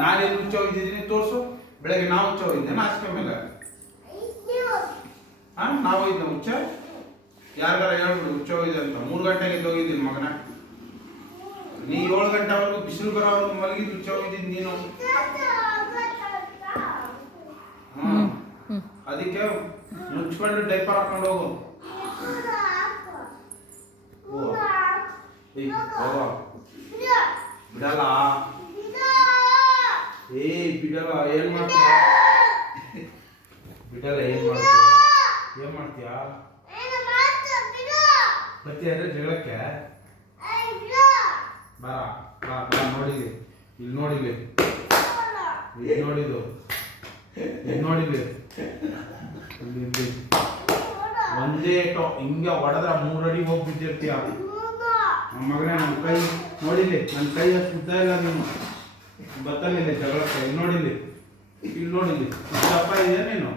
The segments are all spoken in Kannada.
ನಾನೇನು ಹುಚ್ಚ ಹೋಗಿದ್ದೀನಿ ತೋರಿಸು. ಬೆಳಗ್ಗೆ ನಾವು ಹುಚ್ಚ ಹೋಗಿದ್ದೆ ನಾಚಿಕೆ ಮೇಲೆ. ನಾವು ಹೋಗಿದ್ದ ಹುಚ್ಚ ಯಾರಿಗಾರ ಹೇಳ್ಬಿಡು ಹುಚ್ಚ ಹೋಗಿದೆ ಅಂತ. 3 ಗಂಟೆಗೆ ಹೋಗಿದ್ದೀನಿ ಮಗನ. ನೀ 7 ಗಂಟೆವರೆಗೂ ಬಿಸಿಲು ಬರೋವರೆಗೂ ಮಲಗಿದ್ದು ಹುಚ್ಚ ಹೋಗಿದ್ದೀನಿ ನೀನು. ಅದಕ್ಕೆ ಮುಚ್ಕೊಂಡು ಡೈಪರ್ ಹಾಕೊಂಡು ಹೋಗು. ಬಿಡಲ್ಲ ಬಿಡಲ್ಲ. ಏನ್ ಮಾಡ್ತೀಯ? ಬಿಡಲ್ಲ. ಏನ್ ಮಾಡ್ತೀಯ? ಬರ್ತೀಯಾದ್ರೆ ಜಗಳಕ್ಕೆ? ಬಾ ಬಾ ಬಾ. ನೋಡಿಲಿ ಇಲ್ಲಿ, ನೋಡಿಲಿ ಇಲ್ಲಿ, ನೋಡಿದು ಇಲ್ಲಿ, ನೋಡಿಲಿ ಒಂದೇ ಹಿಂಗೆ ಹೊಡೆದ್ರ 3 ಅಡಿ ಹೋಗಿ ಬಿದ್ದಿರ್ತೀಯ. ನಮ್ಮ ಮಗನೇ ನನ್ನ ಕೈ ನೋಡಿಲಿ, ನನ್ನ ಕೈ ಅಷ್ಟು ಉದ್ದ ಇಲ್ಲ. ನೀನು ಬತ್ತಲಿಲ್ಲ ಜಗಳಕ್ಕೆ. ಇಲ್ಲಿ ನೋಡಿಲಿ, ಇಲ್ಲಿ ನೋಡಿಲಿ ದಪ್ಪ ಇದೆಯಾ ನೀನು?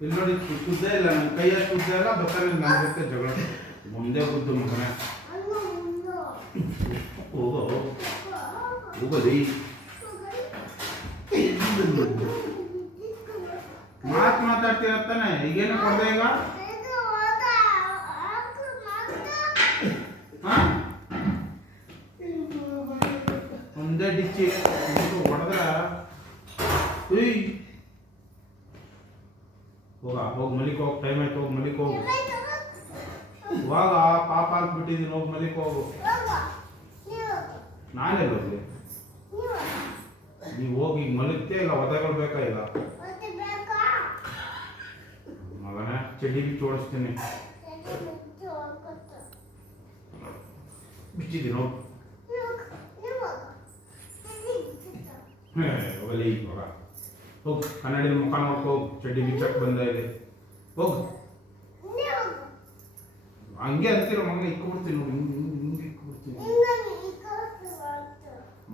ಇಲ್ಲಿ ನೋಡಿ ಉದ್ದ ಇಲ್ಲ, ನನ್ನ ಕೈ ಅಷ್ಟು ಉದ್ದ ಇಲ್ಲ. ಬತ್ತಲಿಲ್ಲ ನನ್ನ ಜೊತೆ ಜಗಳಕ್ಕೆ. ಮುಂದೆ ಬುದ್ದು ಮಗನೇ. ಹೋಗಲಿ ಮಾತಾಡ್ತೀರ ತಾನೆ. ಈಗೇನು ಕೊಡ್ದೆ ಈಗ? ಒಂದೇ ಡಿಚ್ಚಿ ಹೊಡೆದ್ರ ಹೋಗಿ ಮಲಿಕ್ ಹೋಗಿ. ಟೈಮ್ ಆಯ್ತು, ಹೋಗಿ ಮಲಿಕ್ ಹೋಗು. ಇವಾಗ ಪಾಪ ಹಾಕ್ಬಿಟ್ಟಿದ್ದೀನಿ, ಹೋಗಿ ಮಲಿಕ್ ಹೋಗು. ನಾನೇ ಹೋಗ್ಲಿ? ನೀವು ಹೋಗಿ ಈಗ ಮಲಗ್ತೇ ಇಲ್ಲ? ಒದಗಳು ಬೇಕಾ ಇಲ್ಲ ಮಗನ? ಚಡ್ಡಿ ಬಿಚ್ಚಿ ಓಡಿಸ್ತೀನಿ. ಬಿಚ್ಚಿದ್ದೀನಿ ಹೋಗಿ. ಹೋಗಲಿ ಇವಾಗ ಹೋಗು. ಕನ್ನಡಿನ ಮುಖ ನೋಡ್ಕೊ ಹೋಗು. ಚಡ್ಡಿ ಬಿಚ್ಚಕ್ಕೆ ಬಂದ ಇದೆ ಹೋಗು. ಹಂಗೆ ಅಂತೀರೋ ಮಗನ? ಇಕ್ಕೊಬಿಡ್ತೀನಿ ನೋಡಿ, ಹಿಂಗೆ ಇಕ್ಕೊಬಿಡ್ತೀನಿ.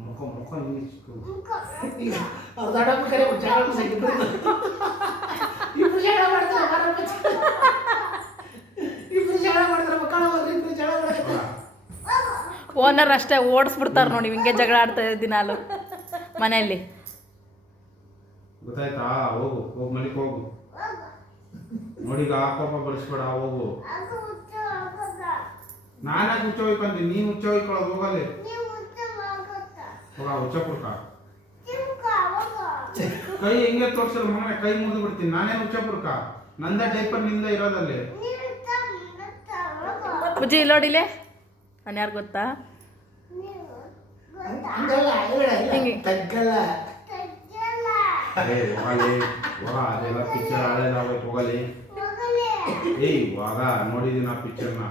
ಮುಖ ಹಿಂಗೆ ಓನರ್ ಅಷ್ಟೇ ಓಡಿಸ್ಬಿಡ್ತಾರೆ ನೋಡಿ ಹಿಂಗೆ ಜಗಳ ಆಡ್ತಾ ದಿನಾಲು ಮನೆಯಲ್ಲಿ. ಗೊತ್ತಾಯ್ತಾ? ಹೋಗು, ಹೋಗಿ ಮಲಿಕ್ ಹೋಗು. ನೋಡಿಗ ಕೋಪ ಬಡಿಸ್ಬೇಡ, ಹೋಗು. ನಾನೇ ಹುಚ್ಚ ಹೋಯ್ಕೊಂತೀನಿ, ನೀನು ಹುಚ್ಚ ಹೋಯ್ಕೊಳ್ಳೋದು. ಹೋಗಲಿ ಹೋಗ ಹುಚ್ಚಪುರ್ಕ. ಕೈ ಹೆಂಗೆ ತೋರ್ಸಲ್ಲ ಮಗನೇ? ಕೈ ಮುಗಿದು ಬಿಡ್ತೀನಿ. ನಾನೇನು ಹುಚ್ಚಪುರ್ಕ? ನಂದ ಡೈಪರ್ ನಿಂದ ಇರೋದಲ್ಲಿ. ಪೂಜೆ ಇಲ್ಲಿ ನೋಡಿಲೆ. ನಾನು ಯಾರು ಗೊತ್ತಾ? ಅದೆಲ್ಲ ಪಿಕ್ಚರ್ ಹಳೇದಾಗೋಯ್ತು. ಹೋಗಲಿ. ಇವಾಗ ನೋಡಿದೀನಿ ಆ ಪಿಕ್ಚರ್ನ.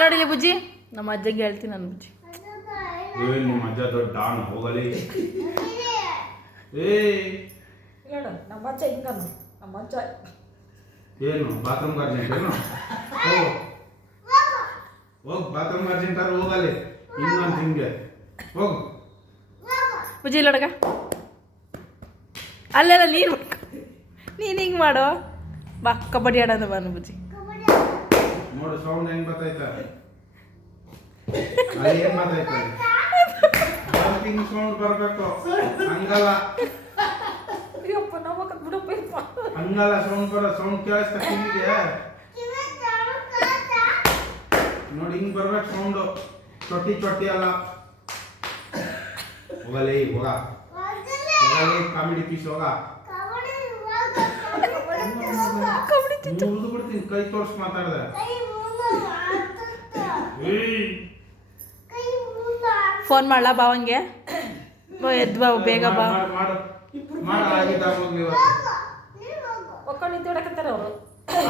ನೋಡಿಲಿ ಬುಜ್ಜಿ, ನಮ್ಮ ಅಜ್ಜಂಗೆ ಹೇಳ್ತೀನಿ ನಾನು. ಬುಜ್ಜಿ ನಿಮ್ಮ ಅಜ್ಜ ದೊಡ್ಡ ಡಾನ್. ಹೋಗಲಿ. ಏನು ಬಾತ್ರೂಮ್ ಅರ್ಜೆಂಟ್? ಏನು ಹೋಗ್ ಬಾತ್ರೂಮ್ ಅರ್ಜೆಂಟ್ ಆದ್ರೆ ಹೋಗಲಿ. ಇನ್ನೊಂದು ಹಿಂಗೆ ಹೋಗು. ಬುಜ್ಜಿ ಇಲ್ಲೊಡಗ. ಅಲ್ಲೆಲ್ಲ ನೀನು ಹಿಂಗೆ ಮಾಡೋ. ಬಾ ಕಬಡ್ಡಿ ಆಡೋದು ಬಾನು ಬುಜ್ಜಿ. ನೋಡು ಸೌಂಡ್ ಹೆಂಗ್ ಬರ್ತೈತ? ಏನ್ ಬರ್ತೈತೆ? ಹಿಂಗ್ ಸೌಂಡ್ ಬರ್ಬೇಕು. ಹಂಗಲ್ಲ ಹಂಗಲ್ಲ ಸೌಂಡ್ ಬರೋ. ಸೌಂಡ್ ಕೇಳಿಸ್ತಾ ಕಿವಿಗೆ? ನೋಡಿ ಹಿಂಗ್ ಬರ್ಬೇಕು ಸೌಂಡು. ಚೊಟ್ಟಿ ಅಲ್ಲ. ಹೋಗಲಿ ಹೋಗ. ಕಾಮಿಡಿ ಪೀಸ್ ಹೋಗ. ಮುರಿದು ಬಿಡ್ತೀನಿ ಕೈ ತೋರ್ಸಿ ಮಾತಾಡ್ದೆ. ಫೋನ್ ಮಾಡ್ಲಾ ಬಾವಂಗೆ? ಎದ್ದು ಬಾ ಬೇಗ ಬಾ.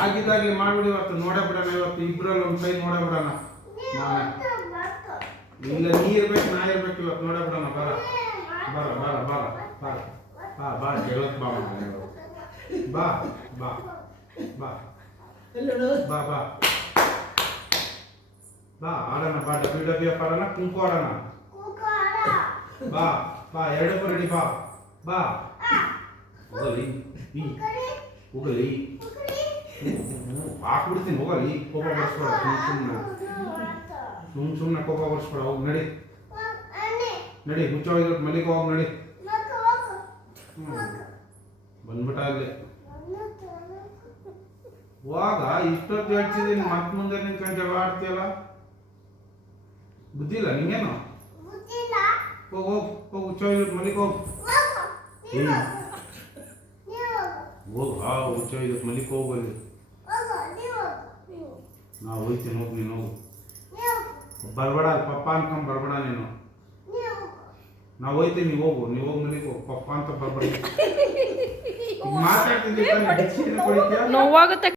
ಆಗಿದ್ದಾಗಲಿ ಮಾಡ್ಬಿಡಿ. ಇವತ್ತು ನೋಡೇ ಬಿಡೋಣ. ಇವತ್ತು ಇಬ್ರಲ್ಲಿ ಒಂದು ಕೈ ನೋಡೇ ಬಿಡೋಣ. ಇಲ್ಲ ನೀ ಇರ್ಬೇಕು, ನಾ ಇರ್ಬೇಕು. ಇವತ್ತು ನೋಡೇ ಬಿಡೋಣ. ಬರ ಬರ ಬರ ಬರ ಬರ ಬಾ ಬಾ. ಜಗಳಕ್ಕೆ ಬಾ ಬಾ ಬಾ ಬಾ ಬಾ ಬಾ ಬಾ. ಆಡೋಣ ಬಾ. WWF ಆಡೋಣ, ಕುಂಕು ಆಡೋಣ. ಬಾ ಬಾ. 2 ರೆಡಿ. ಬಾ ಬಾ. ಹೋಗಲಿ ಹೋಗಲಿ. ಹಾಕ್ಬಿಡ್ತೀನಿ. ಹೋಗಲಿ. ಕೋಪ ಬರ್ಸ್ಬೇಡ. ಸುಮ್ಮನೆ ಕೋಪ ಬರ್ಸ್ಬೇಡ. ಹೋಗಿ ನಡಿ. ನಡಿ ಹುಚ್ಚೋಗಿದ್ರು ಮಲಿಗೆ ಹೋಗಿ ನಡಿ. ಬಂದ್ಬಿಟ್ಟ ಅಲ್ಲಿ ಹೋಗ. ಇಷ್ಟೊತ್ತು ಹೇಳ್ತಿದ್ದೀನಿ ಮತ್ ಮುಂದೆ ನಿಂತ್ಕೊಂಡು ಜಗಳ ಆಡ್ತೀಯಲ್ಲ. ಬುದ್ಧಿ ಇಲ್ಲ ನಿಂಗೇನು? ಹೋಗ್ ಹೋಗ್ ಹೋಗ್ ಹುಚ್ಚೋಗಿದ್ರು ಮಲಿಗೆ ಹೋಗ್. ಹೋಗ ಹುಚ್ಚೋಗಿದ್ರು ಮಲಿಗೆ ಹೋಗಲ್ಲಿ. ನಾ ಹೋಯ್ತೀನಿ, ಹೋಗಿ ನೀನು ಹೋಗು. ಬರ್ಬೇಡ ಪಪ್ಪ ಅನ್ಕೊಂಡ್ ಬರ್ಬೇಡ ನೀನು. ನಾವು ಹೋಯ್ತೀನಿ, ನೀವು ಹೋಗು, ನೀವು ಹೋಗಿ ಮನೆಗೆ ಹೋಗು. ಪಪ್ಪ ಅಂತ ಬರ್ಬೇಡ. ಮಾತಾಡ್ತಿದ್ದೀವಿ, ನೋವಾಗುತ್ತೆ.